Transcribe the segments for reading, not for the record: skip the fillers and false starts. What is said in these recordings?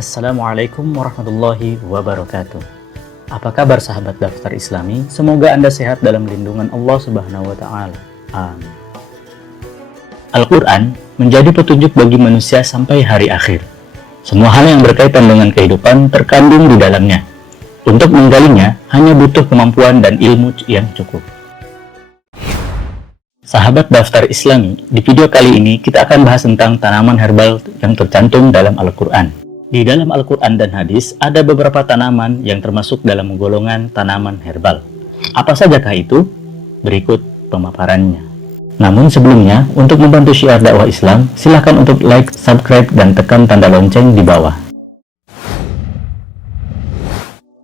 Assalamualaikum warahmatullahi wabarakatuh. Apa kabar sahabat Daftar Islami? Semoga Anda sehat dalam lindungan Allah Subhanahu wa Ta'ala. Amin. Al-Quran menjadi petunjuk bagi manusia sampai hari akhir. Semua hal yang berkaitan dengan kehidupan terkandung di dalamnya. Untuk menggalinya hanya butuh kemampuan dan ilmu yang cukup. Sahabat Daftar Islami, di video kali ini kita akan bahas tentang tanaman herbal yang tercantum dalam Al-Quran. Di dalam Al-Quran dan hadis, ada beberapa tanaman yang termasuk dalam golongan tanaman herbal. Apa sajakah itu? Berikut pemaparannya. Namun sebelumnya, untuk membantu syiar dakwah Islam, silakan untuk like, subscribe, dan tekan tanda lonceng di bawah.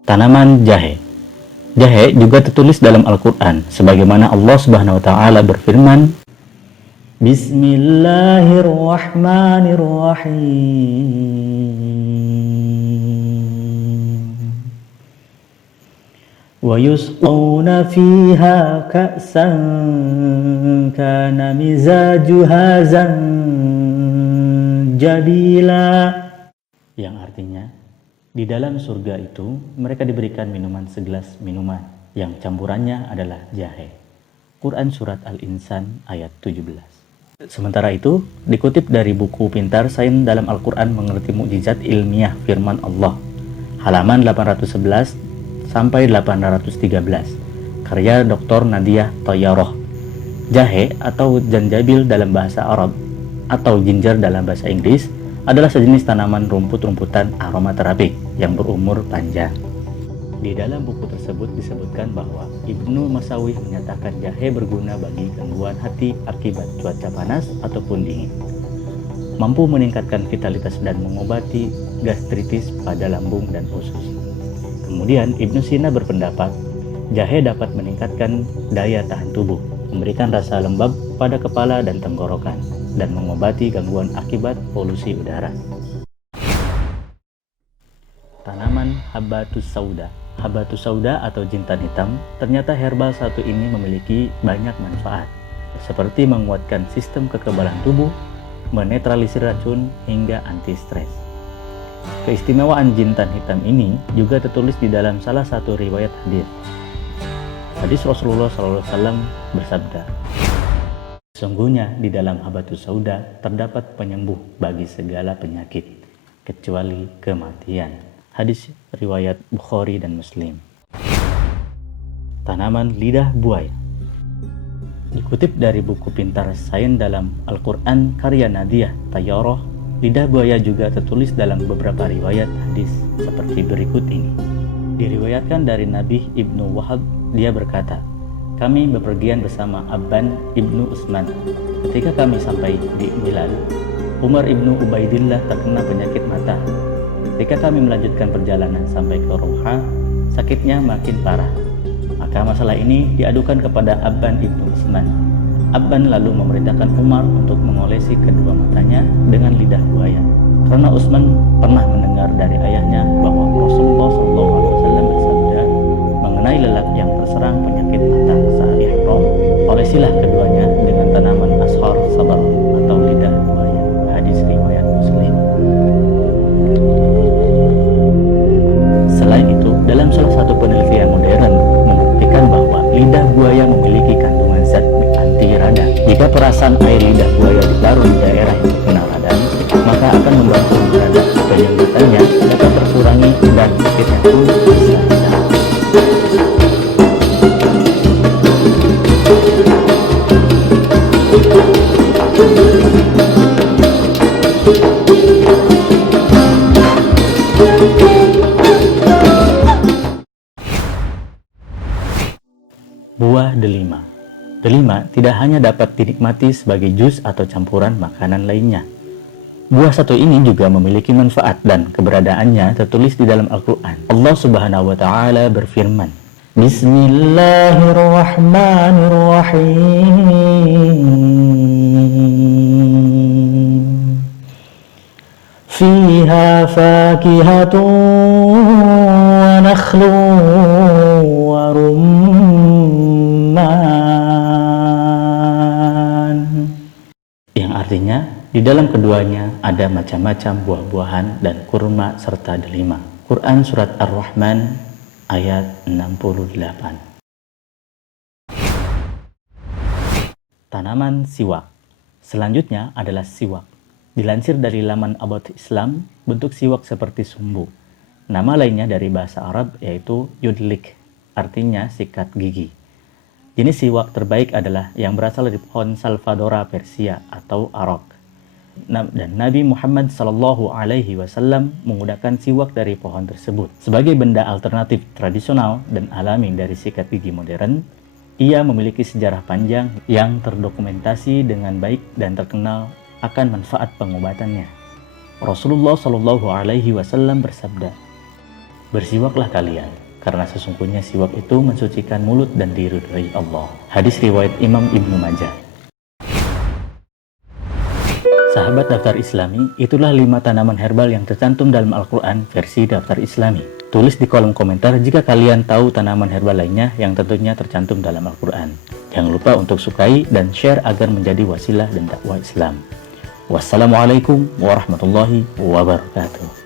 Tanaman jahe. Jahe juga tertulis dalam Al-Quran, sebagaimana Allah Subhanahu wa Ta'ala berfirman, Bismillahirrahmanirrahim. Wa yusqawna fiha ka'san kana mizajuha zanjabila. Yang artinya, di dalam surga itu mereka diberikan minuman segelas minuman yang campurannya adalah jahe. Quran Surat Al-Insan ayat 17. Sementara itu, dikutip dari buku Pintar Sains dalam Al-Quran Mengerti Mukjizat Ilmiah Firman Allah, halaman 811 sampai 813, karya Dr. Nadia Tayyaroh. Jahe atau zanjabil dalam bahasa Arab atau ginger dalam bahasa Inggris adalah sejenis tanaman rumput-rumputan aromaterapi yang berumur panjang. Di dalam buku tersebut disebutkan bahwa Ibnu Masawih menyatakan jahe berguna bagi gangguan hati akibat cuaca panas ataupun dingin. Mampu meningkatkan vitalitas dan mengobati gastritis pada lambung dan usus. Kemudian Ibnu Sina berpendapat jahe dapat meningkatkan daya tahan tubuh, memberikan rasa lembab pada kepala dan tenggorokan, dan mengobati gangguan akibat polusi udara. Tanaman Habatus Sauda. Habatus Sauda atau jintan hitam, ternyata herbal satu ini memiliki banyak manfaat, seperti menguatkan sistem kekebalan tubuh, menetralisir racun, hingga anti-stres. Keistimewaan jintan hitam ini juga tertulis di dalam salah satu riwayat hadis. Hadis Rasulullah SAW bersabda, sesungguhnya di dalam Habatus Sauda terdapat penyembuh bagi segala penyakit, kecuali kematian. Hadis riwayat Bukhari dan Muslim. Tanaman lidah buaya. Dikutip dari buku Pintar Sains dalam Al-Quran karya Nadia Tayyaroh, lidah buaya juga tertulis dalam beberapa riwayat hadis seperti berikut ini. Diriwayatkan dari Nabi Ibnu Wahab, dia berkata, kami bepergian bersama Abban Ibnu Utsman. Ketika kami sampai di Milal, Umar Ibnu Ubaidillah terkena penyakit mata. Ketika kami melanjutkan perjalanan sampai ke Rawha, sakitnya makin parah. Maka masalah ini diadukan kepada Abban Ibnu Utsman. Abban lalu memerintahkan Umar untuk mengolesi kedua matanya dengan lidah buaya. Karena Utsman pernah mendengar dari ayahnya bahwa Rasulullah SAW bersabda mengenai lelaki yang terserang penyakit mata saat ihram, olesilah keduanya dengan tanaman ashar sabar atau lidah buaya. Hadis riwayat Muslim. Selain itu, dalam salah satu penelitian modern membuktikan bahwa lidah buaya memiliki kandungan zat anti radang. Jika perasan air lidah buaya ditaruh di daerah yang terkena radang, maka akan membantu meredam penyembuhannya dapat terkurangi dan sakitnya pun bisa hilang. Buah delima. Delima tidak hanya dapat dinikmati sebagai jus atau campuran makanan lainnya. Buah satu ini juga memiliki manfaat dan keberadaannya tertulis di dalam Al-Quran. Allah Subhanahu wa Ta'ala berfirman, Bismillahirrahmanirrahim. Fiha fakihatun wa nakhlun wa rumman. Yang artinya, Di dalam keduanya ada macam-macam buah-buahan dan kurma serta delima. Quran Surat Ar-Rahman ayat 68. Tanaman siwak. Selanjutnya adalah siwak. Dilansir dari laman About Islam, bentuk siwak seperti sumbu. Nama lainnya dari bahasa Arab yaitu yudlik, artinya sikat gigi. Jenis siwak terbaik adalah yang berasal dari pohon Salvadora persia atau arok. Dan Nabi Muhammad SAW menggunakan siwak dari pohon tersebut. Sebagai benda alternatif tradisional dan alami dari sikat gigi modern, ia memiliki sejarah panjang yang terdokumentasi dengan baik dan terkenal akan manfaat pengobatannya. Rasulullah SAW bersabda, "Bersiwaklah kalian, karena sesungguhnya siwak itu mensucikan mulut dan diridhai Allah." Hadis riwayat Imam Ibnu Majah. Sahabat Daftar Islami, itulah 5 tanaman herbal yang tercantum dalam Al-Quran versi Daftar Islami. Tulis di kolom komentar jika kalian tahu tanaman herbal lainnya yang tentunya tercantum dalam Al-Quran. Jangan lupa untuk sukai dan share agar menjadi wasilah dan dakwah Islam. Wassalamualaikum warahmatullahi wabarakatuh.